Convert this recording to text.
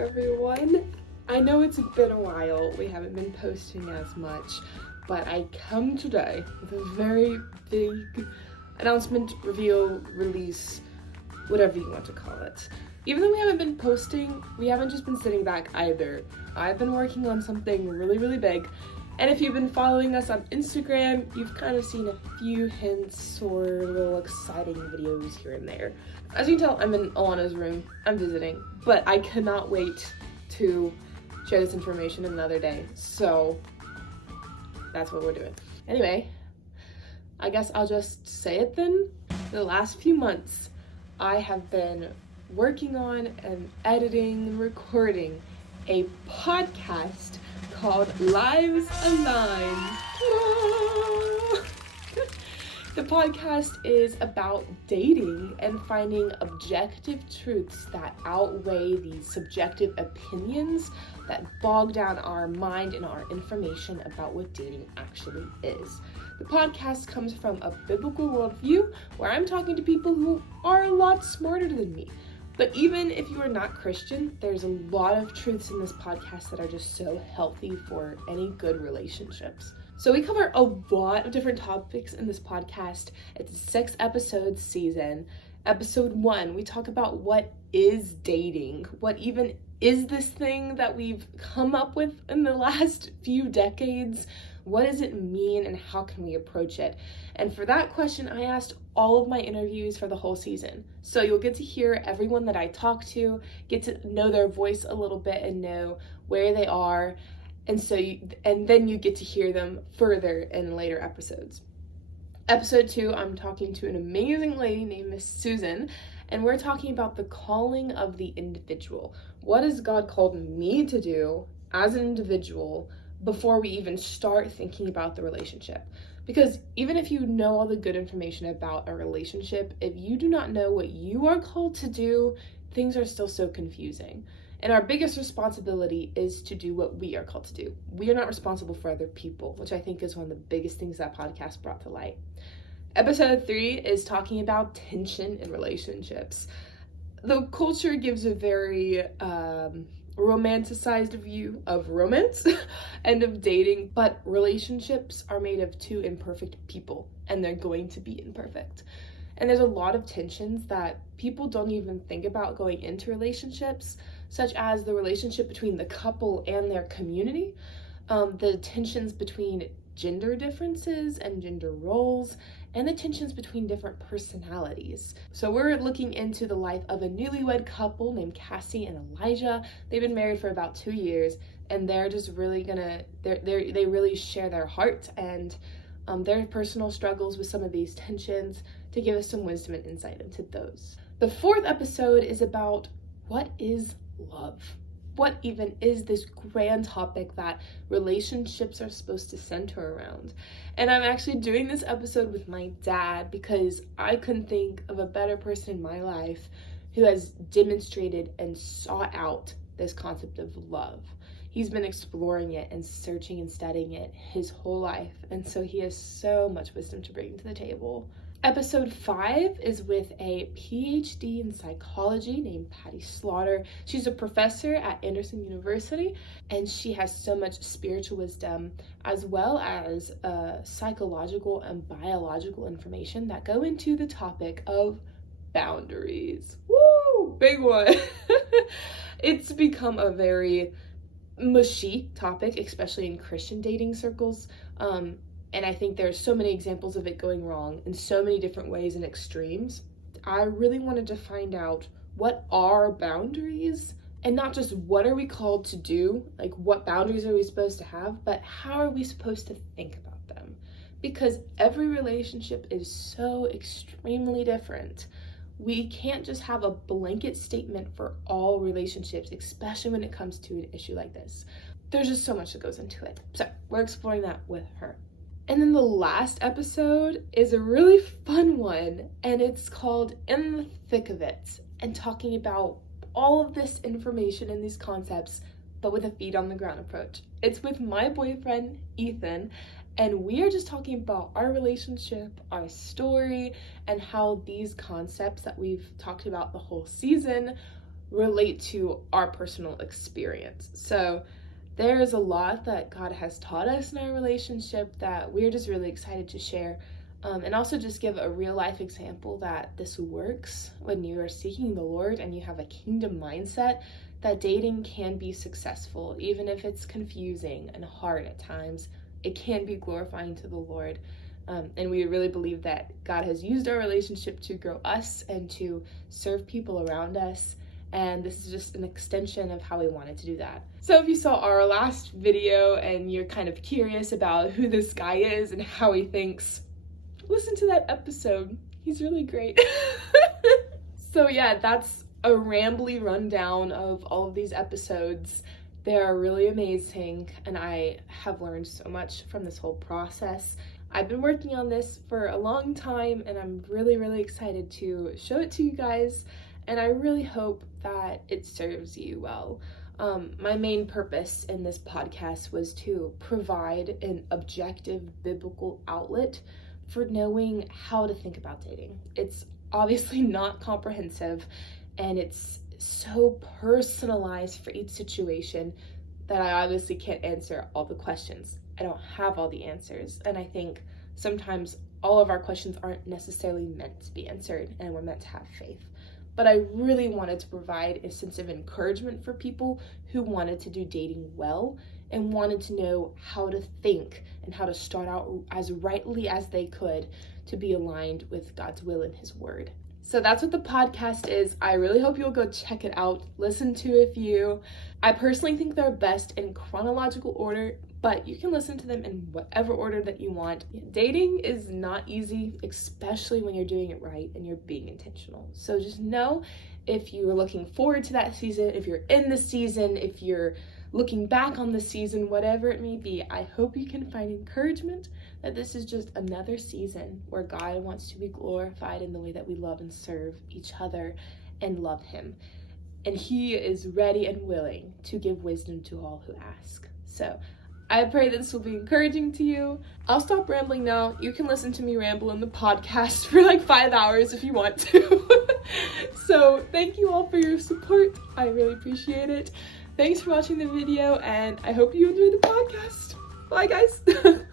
everyone. I know it's been a while, we haven't been posting as much, but I come today with a very big announcement, reveal, release, whatever you want to call it. Even though we haven't been posting, we haven't just been sitting back either. I've been working on something really big, and if you've been following us on Instagram, you've kind of seen a few hints or little exciting videos here and there. As you can tell, I'm in Alana's room. I'm visiting, but I cannot wait to share this information another day. So that's what we're doing. Anyway, I guess I'll just say it then. The last few months, I have been working on and editing and recording a podcast called Lives Aligned. The podcast is about dating and finding objective truths that outweigh the subjective opinions that bog down our mind and our information about what dating actually is. The podcast comes from a biblical worldview where I'm talking to people who are a lot smarter than me. But even if you are not Christian, there's a lot of truths in this podcast that are just so healthy for any good relationships. So we cover a lot of different topics in this podcast. It's a 6-episode season. Episode 1, we talk about what is dating, what even is this thing that we've come up with in the last few decades? What does it mean and how can we approach it? And for that question, I asked all of my interviews for the whole season. So you'll get to hear everyone that I talk to, get to know their voice a little bit and know where they are. And then you get to hear them further in later episodes. Episode 2, I'm talking to an amazing lady named Miss Susan, and we're talking about the calling of the individual. What has God called me to do as an individual before we even start thinking about the relationship? Because even if you know all the good information about a relationship, if you do not know what you are called to do, things are still so confusing. And our biggest responsibility is to do what we are called to do. We are not responsible for other people, which I think is one of the biggest things that podcast brought to light. Episode 3 is talking about tension in relationships. The culture gives a very romanticized view of romance and of dating, but relationships are made of two imperfect people, and they're going to be imperfect. And there's a lot of tensions that people don't even think about going into relationships, such as the relationship between the couple and their community, the tensions between gender differences and gender roles, and the tensions between different personalities. So we're looking into the life of a newlywed couple named Cassie and Elijah. They've been married for about 2 years, and they're just really they really share their heart and their personal struggles with some of these tensions to give us some wisdom and insight into those. The 4th episode is about what is love. What even is this grand topic that relationships are supposed to center around? And I'm actually doing this episode with my dad because I couldn't think of a better person in my life who has demonstrated and sought out this concept of love. He's been exploring it and searching and studying it his whole life, and so he has so much wisdom to bring to the table. Episode 5 is with a PhD in psychology named Patty Slaughter. She's a professor at Anderson University, and she has so much spiritual wisdom as well as psychological and biological information that go into the topic of boundaries. Woo! Big one! It's become a very mushy topic, especially in Christian dating circles. And I think there's so many examples of it going wrong in so many different ways and extremes. I really wanted to find out what are boundaries, and not just what are we called to do, like what boundaries are we supposed to have, but how are we supposed to think about them? Because every relationship is so extremely different. We can't just have a blanket statement for all relationships, especially when it comes to an issue like this. There's just so much that goes into it. So we're exploring that with her. And then the last episode is a really fun one, and it's called In the Thick of It, and talking about all of this information and these concepts, but with a feet on the ground approach. It's with my boyfriend, Ethan, and we are just talking about our relationship, our story, and how these concepts that we've talked about the whole season relate to our personal experience. So there's a lot that God has taught us in our relationship that we're just really excited to share. And also just give a real life example that this works when you are seeking the Lord and you have a kingdom mindset, that dating can be successful, even if it's confusing and hard at times. It can be glorifying to the Lord. And we really believe that God has used our relationship to grow us and to serve people around us. And this is just an extension of how we wanted to do that. So if you saw our last video and you're kind of curious about who this guy is and how he thinks, listen to that episode. He's really great. So yeah, that's a rambly rundown of all of these episodes. They are really amazing, and I have learned so much from this whole process. I've been working on this for a long time, and I'm really, really excited to show it to you guys, and I really hope that it serves you well. My main purpose in this podcast was to provide an objective biblical outlet for knowing how to think about dating. It's obviously not comprehensive, and it's so personalized for each situation that I obviously can't answer all the questions. I don't have all the answers, and I think sometimes all of our questions aren't necessarily meant to be answered, and we're meant to have faith. But I really wanted to provide a sense of encouragement for people who wanted to do dating well and wanted to know how to think and how to start out as rightly as they could to be aligned with God's will and His Word. So that's what the podcast is. I really hope you'll go check it out, listen to a few. I personally think they're best in chronological order, but you can listen to them in whatever order that you want. Dating is not easy, especially when you're doing it right and you're being intentional. So just know, if you're looking forward to that season, if you're in the season, if you're looking back on the season, whatever it may be, I hope you can find encouragement that this is just another season where God wants to be glorified in the way that we love and serve each other and love Him. And He is ready and willing to give wisdom to all who ask. So I pray this will be encouraging to you. I'll stop rambling now. You can listen to me ramble in the podcast for like 5 hours if you want to. So thank you all for your support. I really appreciate it. Thanks for watching the video, and I hope you enjoyed the podcast. Bye, guys.